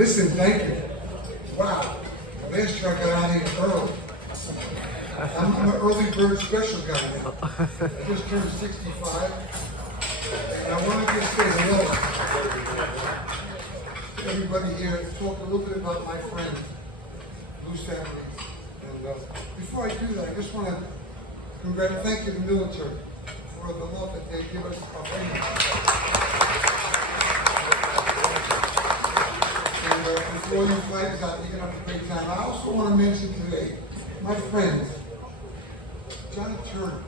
Listen, thank you. Wow. Last year I got out of here early. I'm an early bird special guy now. I just turned 65. And I want to just say hello to everybody here, talk a little bit about my friend, Lou Savary. And before I do that, I just want to thank you, the military, for the love that they give us, our freedom. And for all you fighters out there, you're going to have a great time. I also want to mention today, my friend, Johnny Turner.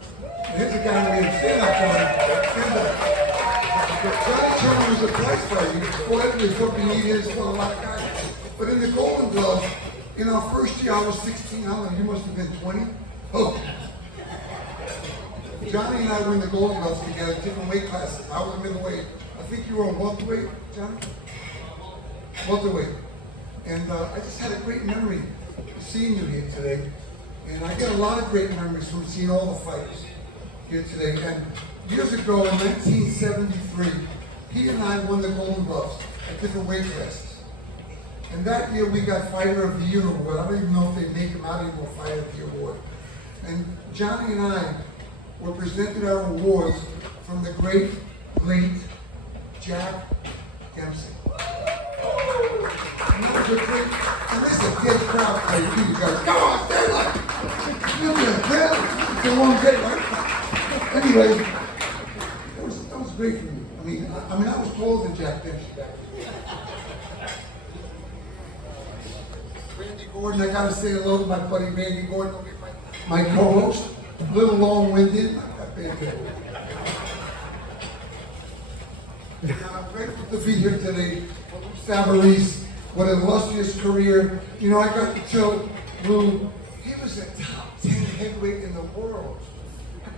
Here's a guy named Stand Up Johnny. Johnny Turner was a prize fighter. He fought everybody, fought Benitez, fought a lot of guys. But in the Golden Glove, in our first year, I was 16. I don't know, you must have been 20. Oh. Johnny and I were in the Golden Gloves together, different weight classes. I was a middleweight. I think you were a welterweight, Johnny? Welterweight. And I just had a great memory of seeing you here today. And I get a lot of great memories from seeing all the fighters here today. And years ago, in 1973, he and I won the Golden Gloves at different weight classes. And that year, we got Fighter of the Year award. I don't even know if they make him out anymore, Fighter of the Year award. And Johnny and I were presented our awards from the great, late Jack Dempsey. And that was a great, and this is a dead crowd for you guys. Come on, stand up! You'll be a dead, it's a long day, right? Anyway, that was great for me. I mean, I was taller than Jack Dempsey back then. Randy Gordon, I gotta say hello to my buddy Randy Gordon, my co-host. A little long-winded. I'm grateful to be here today. Savary's, what an illustrious career. You know, I got to tell Lou, he was a top 10 heavyweight in the world.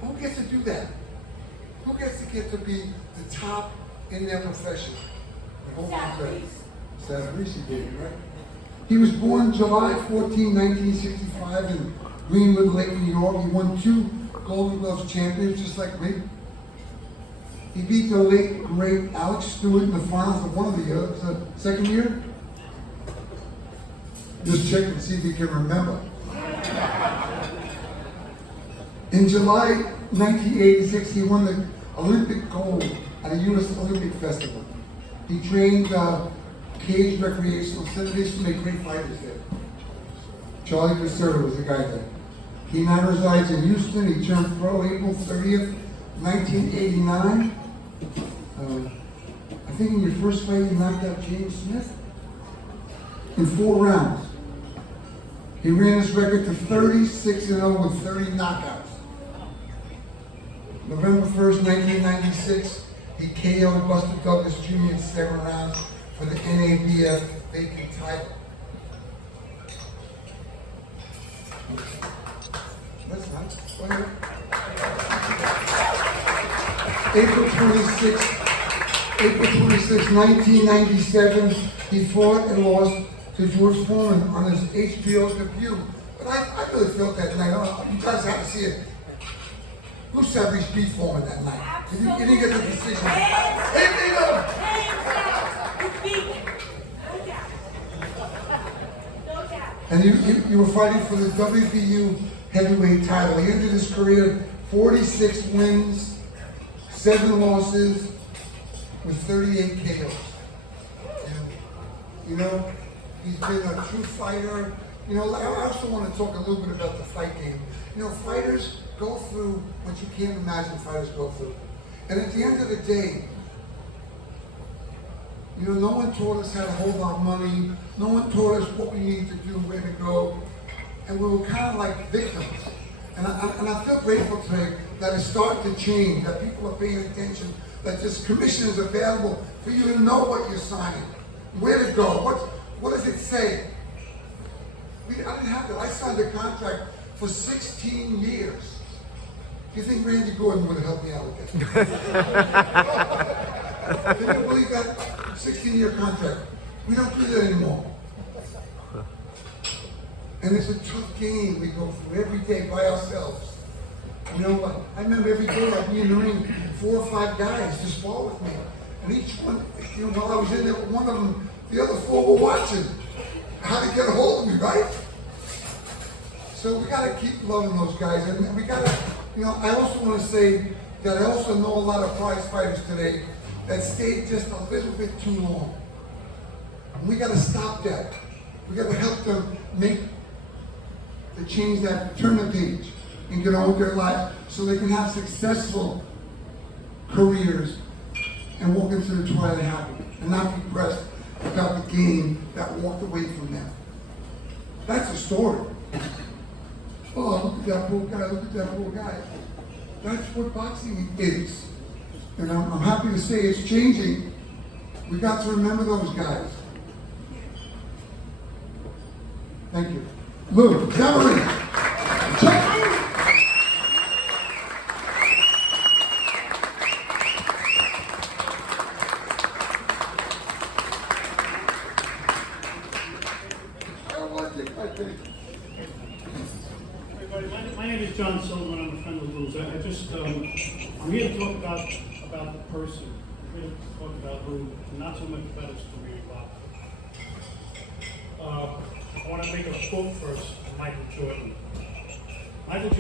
Who gets to do that? Who gets to be the top in their profession? Savary's, he did, right? He was born July 14, 1965 in Greenwood Lake, New York. He won 2 Golden Gloves champions, just like me. He beat the late, great Alex Stewart in the finals of one of the years, the second year. Just check and see if you can remember. In July 1986, he won the Olympic gold at a U.S. Olympic Festival. He trained Cage Recreational Center. They used to make great fighters there. Charlie Caserta was the guy there. He now resides in Houston. He turned pro April 30th, 1989. I think in your first fight, you knocked out James Smith in 4 rounds. He ran his record to 36-0 with 30 knockouts. November 1st, 1996, he KO'd Buster Douglas Jr. in 7 rounds for the NABF vacant title. That's nice. Go ahead. April 26, 1997, he fought and lost to George Foreman on his HBO debut. But I really felt that night. You guys have to see it. Lou Savary beat Foreman that night. He didn't get the decision. And you were fighting for the WBU heavyweight title. He ended his career 46 wins, 7 losses, with 38 KOs. And, you know, he's been a true fighter. You know, I also want to talk a little bit about the fight game. You know, fighters go through what you can't imagine fighters go through. And at the end of the day, you know, no one taught us how to hold our money. No one taught us what we needed to do, where to go. And we were kind of like victims. And I feel grateful today that it's starting to change, that people are paying attention, that this commission is available for you to know what you're signing, where to go, what does it say. I didn't have that. I signed a contract for 16 years. Do you think Randy Gordon would have helped me out with that? Can you believe that? 16-year contract. We don't do that anymore. And it's a tough game we go through every day by ourselves. You know, I remember every day I'd be in the ring, 4 or 5 guys just spar with me. And each one, you know, while I was in there, one of them the other four were watching how to get a hold of me, right? So we gotta keep loving those guys, and we gotta, I also want to say that I also know a lot of prize fighters today that stayed just a little bit too long. And we gotta stop that. We gotta help them make the change, that turn the page and get on with their lives so they can have successful careers and walk into the twilight happy and not be depressed about the game that walked away from them. That's a story. Oh, look at that poor guy, look at that poor guy. That's what boxing is. And I'm happy to say it's changing. We got to remember those guys. Thank you. Lou, Cavalry. Check. Everybody, my name is John Sullivan. I'm a friend of Lou's. I'm here to talk about the person. I'm here to talk about Lou, not so much about his career. I want to make a quote first, Michael Jordan. Michael